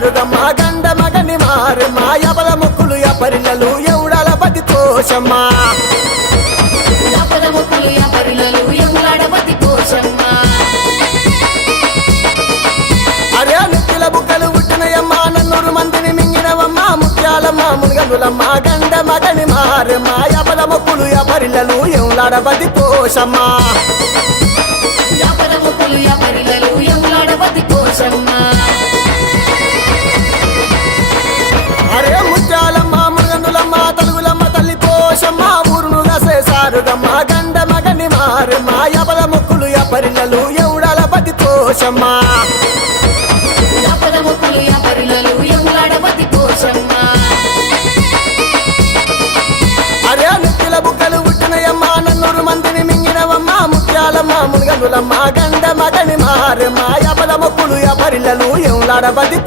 సారుగమ్మ గండ మగని మారు మాయబల మొక్కులు పరిలలు ఎవడాల పతి కోశమ్మ అరే నెత్తిల బుక్కలు పుట్టినయమ్మ నన్నూరు మందిని మింగినవమ్మ ముత్యాలమ్మ మునుగనులమ్మ గండ మగని మారు మాయబల మొక్కులు పరిలలు ఎవడాల పతి కోశమ్మ అరే ముత్యాలమ్మ మునుగనులమ్మ తలుగులమ్మ తల్లి కోశమ్మ ఊరును సారుగమ్మ గండ మగని మారు మాయబల మొక్కులు పరిలలు ఎవడాల పతి కోశమ్మ అరే నెత్తిల బుక్కలు పుట్టినయమ్మ నన్నూరు మందిని మింగినవమ్మ ముత్యాలమ్మ మునుగనులమ్మ గండ మగని మారు మాయబల మొక్కులు పరిలలు ఎవడాల పతి